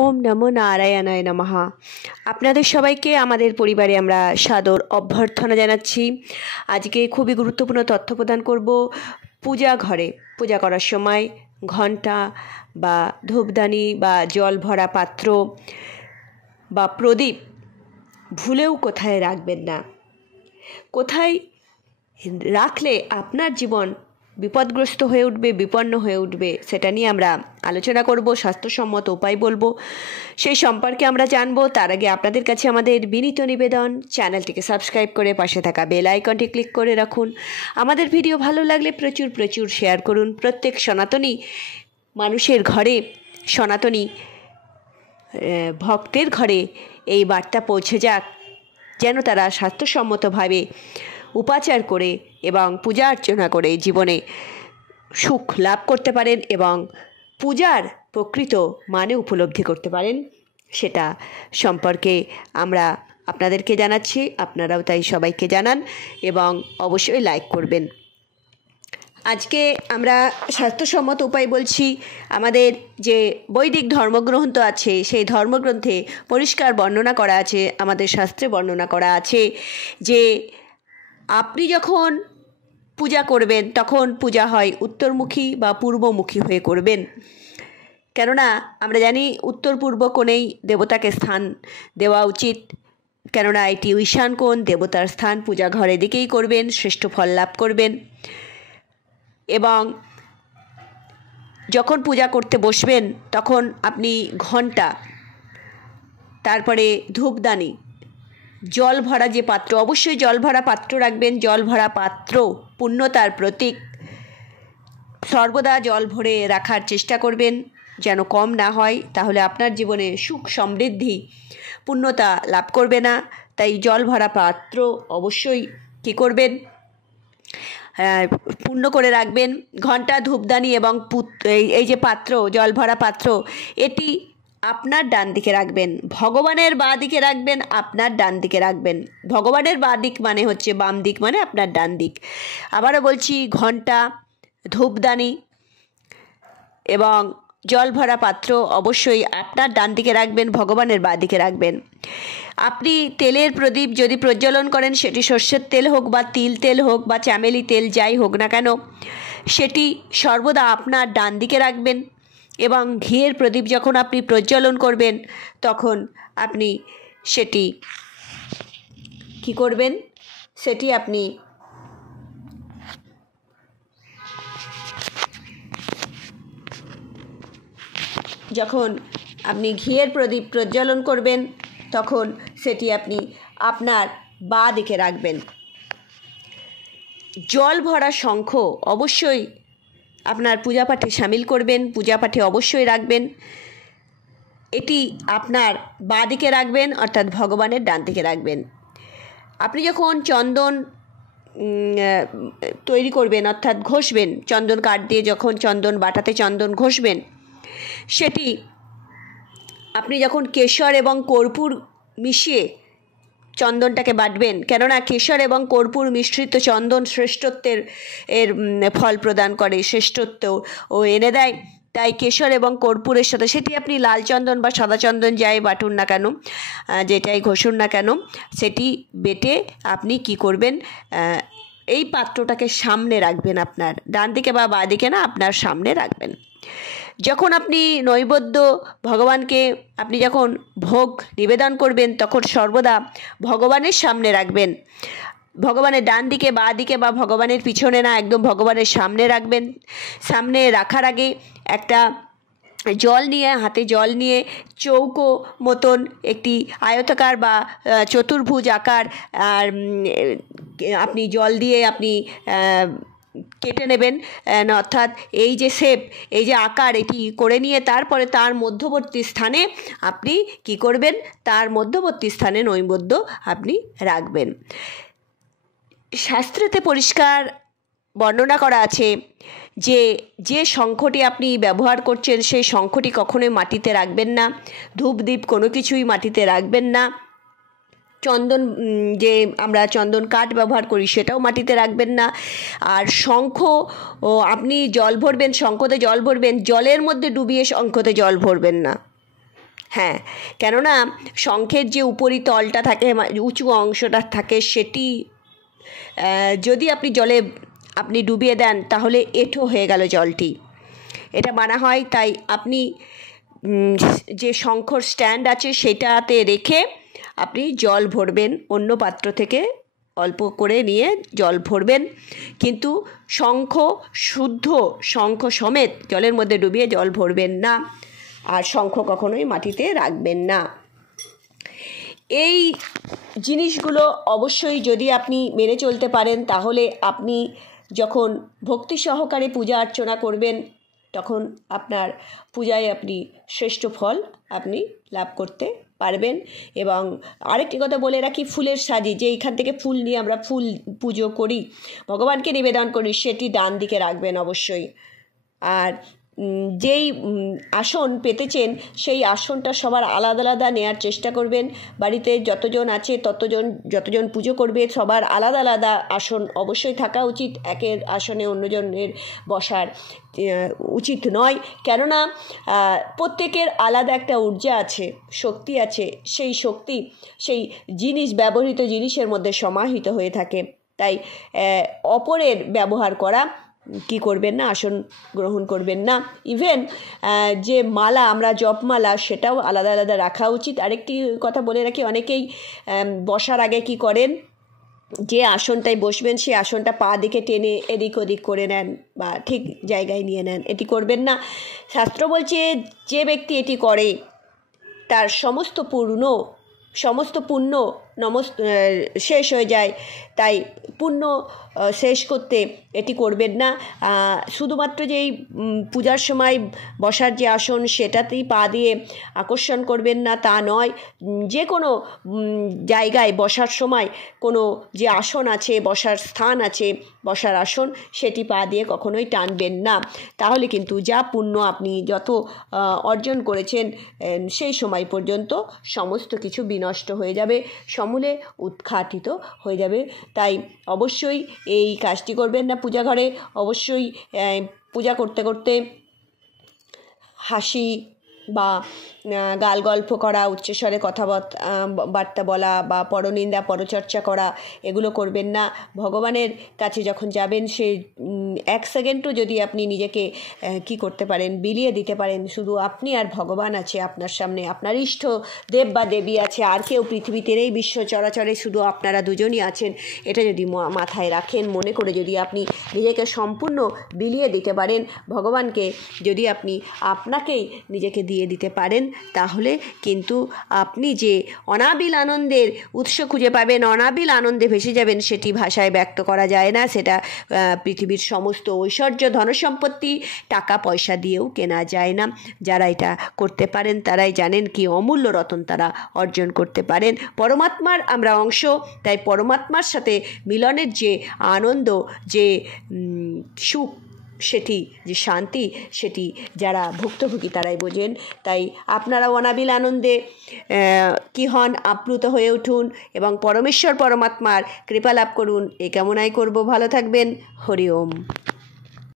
ওম নমো নারায়ণায় নমঃ। আপনাদের সবাইকে আমাদের পরিবারে আমরা সাদর অভ্যর্থনা জানাচ্ছি। আজকে খুবই গুরুত্বপূর্ণ তথ্য প্রদান করব। পূজা ঘরে পূজা করার সময় ঘণ্টা বা ধূপদানি বা জল ভরা পাত্র বা প্রদীপ ভুলেও কোথায় রাখবেন না। কোথায় রাখলে আপনার জীবন বিপদগ্রস্ত হয়ে উঠবে, বিপন্ন হয়ে উঠবে, সেটা নিয়ে আমরা আলোচনা করব। স্বাস্থ্যসম্মত উপায় বলবো, সেই সম্পর্কে আমরা জানবো। তার আগে আপনাদের কাছে আমাদের বিনীত নিবেদন, চ্যানেলটিকে সাবস্ক্রাইব করে পাশে থাকা বেল আইকনটি ক্লিক করে রাখুন। আমাদের ভিডিও ভালো লাগলে প্রচুর প্রচুর শেয়ার করুন। প্রত্যেক সনাতনী মানুষের ঘরে, সনাতনী ভক্তের ঘরে এই বার্তা পৌঁছে যাক, যেন তারা স্বাস্থ্যসম্মতভাবে উপাচার করে এবং পূজা অর্চনা করে জীবনে সুখ লাভ করতে পারেন এবং পূজার প্রকৃত মানে উপলব্ধি করতে পারেন। সেটা সম্পর্কে আমরা আপনাদেরকে জানাচ্ছি, আপনারাও তাই সবাইকে জানান এবং অবশ্যই লাইক করবেন। আজকে আমরা স্বাস্থ্যসম্মত উপায় বলছি। আমাদের যে বৈদিক ধর্মগ্রন্থ আছে, সেই ধর্মগ্রন্থে পরিষ্কার বর্ণনা করা আছে, আমাদের শাস্ত্রে বর্ণনা করা আছে যে আপনি যখন পূজা করবেন তখন পূজা হয় উত্তরমুখী বা পূর্বমুখী হয়ে করবেন। কেননা আমরা জানি উত্তর পূর্ব কোণেই দেবতাকে স্থান দেওয়া উচিত, কেননা এটি ঈশান কোণ, দেবতার স্থান। পূজা ঘরের দিকেই করবেন, শ্রেষ্ঠ ফল লাভ করবেন। এবং যখন পূজা করতে বসবেন তখন আপনি ঘণ্টা, তারপরে ধূপদানি, জল ভরা যে পাত্র, অবশ্যই জল ভরা পাত্র রাখবেন। জল ভরা পাত্র পুণ্যতার প্রতীক। সর্বদা জল ভরে রাখার চেষ্টা করবেন, যেন কম না হয়, তাহলে আপনার জীবনে সুখ সমৃদ্ধি পূর্ণতা লাভ করবে না। তাই জল ভরা পাত্র অবশ্যই কী করবেন, পূর্ণ করে রাখবেন। ঘণ্টা, ধূপদানি এবং এই যে পাত্র, জল ভরা পাত্র, এটি আপনার ডান দিকে রাখবেন। ভগবানের বাঁ দিকে রাখবেন, আপনার ডান দিকে রাখবেন। ভগবানের বাঁ দিক মানে হচ্ছে বাম দিক, মানে আপনার ডান দিক। আবারও বলছি, ঘণ্টা, ধূপদানি এবং জল ভরা পাত্র অবশ্যই আপনার ডান দিকে রাখবেন, ভগবানের বাঁ দিকে রাখবেন। আপনি তেলের প্রদীপ যদি প্রজ্বলন করেন, সেটি সর্ষের তেল হোক বা তিল তেল হোক বা চামেলি তেল, যাই হোক না কেন, সেটি সর্বদা আপনার ডান দিকে রাখবেন। এবং ঘিয়ের প্রদীপ যখন আপনি প্রজ্বলন করবেন তখন আপনি সেটি কী করবেন, সেটি আপনি যখন আপনি ঘিয়ের প্রদীপ প্রজ্বলন করবেন তখন সেটি আপনি আপনার বাঁ দিকে রাখবেন। জল ভরা শঙ্খ অবশ্যই আপনার পূজাপাঠে সামিল করবেন, পূজাপাঠে অবশ্যই রাখবেন। এটি আপনার বাঁ দিকে রাখবেন, অর্থাৎ ভগবানের ডান দিকে রাখবেন। আপনি যখন চন্দন তৈরি করবেন, অর্থাৎ ঘষবেন, চন্দন কাঠ দিয়ে যখন চন্দন বাটাতে চন্দন ঘষবেন, সেটি আপনি যখন কেশর এবং কর্পূর মিশিয়ে চন্দনটাকে বাটবেন, কেননা কেশর এবং কর্পূর মিশ্রিত চন্দন শ্রেষ্ঠত্বের ফল প্রদান করে, শ্রেষ্ঠত্ব ও এনে দেয়। তাই কেশর এবং কর্পূরের সাথে সেটি আপনি লাল চন্দন বা সাদা চন্দন যাই বাটুন না কেন, যেটাই ঘষুন না কেন, সেটি বেটে আপনি কি করবেন, এই পাত্রটাকে সামনে রাখবেন, আপনার ডান দিকে বা বাঁ দিকে না, আপনার সামনে রাখবেন। যখন আপনি নৈবেদ্য ভগবানকে আপনি যখন ভোগ নিবেদন করবেন তখন সর্বদা ভগবানের সামনে রাখবেন। ভগবানের ডান দিকে, বাঁ দিকে বা ভগবানের পিছনে না, একদম ভগবানের সামনে রাখবেন। সামনে রাখার আগে একটা জল নিয়ে, হাতে জল নিয়ে চৌকো মতন একটি আয়তাকার বা চতুর্ভুজ আকার আর আপনি জল দিয়ে আপনি কেটে নেবেন, অর্থাৎ এই যে শেপ, এই যে আকার, এটি করে নিয়ে তারপরে তার মধ্যবর্তী স্থানে আপনি কি করবেন, তার মধ্যবর্তী স্থানে নৈবেদ্য আপনি রাখবেন। শাস্ত্রেতে পরিষ্কার বর্ণনা করা আছে যে যে শঙ্খটি আপনি ব্যবহার করছেন সেই শঙ্খটি কখনোই মাটিতে রাখবেন না। ধূপ দ্বীপ কোনো কিছুই মাটিতে রাখবেন না। চন্দন, যে আমরা চন্দন কাঠ ব্যবহার করি, সেটাও মাটিতে রাখবেন না। আর শঙ্খ আপনি জল ভরবেন, শঙ্খতে জল ভরবেন, জলের মধ্যে ডুবিয়ে শঙ্খতে জল ভরবেন না। হ্যাঁ, কেননা শঙ্খের যে উপরি তলটা থাকে, উঁচু অংশটা থাকে, সেটি যদি আপনি জলে আপনি ডুবিয়ে দেন তাহলে এঁঠো হয়ে গেল জলটি, এটা মানা হয়। তাই আপনি যে শঙ্খর স্ট্যান্ড আছে সেটাতে রেখে আপনি জল ভরবেন, অন্য পাত্র থেকে অল্প করে নিয়ে জল ভরবেন, কিন্তু শঙ্খ শুদ্ধ শঙ্খ সমেত জলের মধ্যে ডুবিয়ে জল ভরবেন না, আর শঙ্খ কখনোই মাটিতে রাখবেন না। এই জিনিসগুলো অবশ্যই যদি আপনি মেনে চলতে পারেন, তাহলে আপনি যখন ভক্তি সহকারে পূজা অর্চনা করবেন তখন আপনার পূজায় আপনি শ্রেষ্ঠ ফল আপনি লাভ করতে পারবেন। এবং আরেকটি কথা বলে রাখি, ফুলের সাজি, যে এইখান থেকে ফুল নিয়ে আমরা ফুল পুজো করি, ভগবানকে নিবেদন করি, সেটি ডান দিকে রাখবেন অবশ্যই। আর যেই আসন পেতেছেন সেই আসনটা সবার আলাদা আলাদা নেওয়ার চেষ্টা করবেন। বাড়িতে যতজন আছে যতজন পুজো করবে সবার আলাদা আলাদা আসন অবশ্যই থাকা উচিত, একের আসনে অন্যজনের বসার উচিত নয়। কেননা প্রত্যেকের আলাদা একটা ঊর্জা আছে, শক্তি আছে, সেই শক্তি সেই ব্যবহৃত জিনিসের মধ্যে সমাহিত হয়ে থাকে। তাই অপরের ব্যবহার করা কি করবেন না, আসন গ্রহণ করবেন না। ইভেন যে মালা আমরা জপমালা সেটাও আলাদা আলাদা রাখা উচিত। আরেকটি কথা বলে রাখি, অনেকেই বসার আগে কি করেন, যে আসনটায় বসবেন সেই আসনটা পা দিকে টেনে এদিক ওদিক করে নেন বা ঠিক জায়গায় নিয়ে নেন, এটি করবেন না। শাস্ত্র বলছে যে ব্যক্তি এটি করে তার সমস্ত পুণ্য শেষ হয়ে যায়। তাই পুণ্য শেষ করতে এটি করবেন না। শুধুমাত্র যেই পূজার সময় বসার যে আসন সেটাতেই পা দিয়ে আকর্ষণ করবেন না তা নয়, যে কোনো জায়গায় বসার সময় কোনো যে আসন আছে, বসার স্থান আছে, বসার আসন, সেটি পা দিয়ে কখনোই টানবেন না। তাহলে কিন্তু যা পুণ্য আপনি যত অর্জন করেছেন সেই সময় পর্যন্ত সমস্ত কিছু বিনষ্ট হয়ে যাবে, সমূলে উৎখাটিত হয়ে যাবে। তাই অবশ্যই এই কাজটি করবেন না। পূজা ঘরে অবশ্যই পূজা করতে করতে হাসি বা গাল গল্প করা, উচ্চস্বরে কথাবার্তা বলা বা পরনিন্দা পরচর্চা করা, এগুলো করবেন না। ভগবানের কাছে যখন যাবেন সে এক সেকেন্ডও যদি আপনি নিজেকে কি করতে পারেন, বিলিয়ে দিতে পারেন, শুধু আপনি আর ভগবান আছে আপনার সামনে, আপনার ইষ্ট দেব বা দেবী আছে, আর কেউ পৃথিবীতে এই বিশ্ব চরাচরে শুধু আপনারা দুজনই আছেন, এটা যদি মাথায় রাখেন, মনে করে যদি আপনি নিজেকে সম্পূর্ণ বিলিয়ে দিতে পারেন ভগবানকে, যদি আপনি আপনাকেই নিজেকে দিয়ে দিতে পারেন, তাহলে কিন্তু আপনি যে অনাবিল আনন্দের উৎস খুঁজে পাবেন, অনাবিল আনন্দে ভেসে যাবেন, সেটি ভাষায় ব্যক্ত করা যায় না। সেটা পৃথিবীর সমস্ত ঐশ্বর্য ধনসম্পত্তি টাকা পয়সা দিয়েও কেনা যায় না। যারা এটা করতে পারেন তারাই জানেন কি অমূল্য রতন তারা অর্জন করতে পারেন। পরমাত্মার আমরা অংশ, তাই পরমাত্মার সাথে মিলনের যে আনন্দ, যে সুখ, সেটি যে শান্তি, সেটি যারা ভুক্তভোগী তারাই বোঝেন। তাই আপনারা অনাবিল আনন্দে কি হন, আপ্লুত হয়ে উঠুন এবং পরমেশ্বর পরমাত্মার কৃপা লাভ করুন, এই কামনাই করব। ভালো থাকবেন। হরি ওম।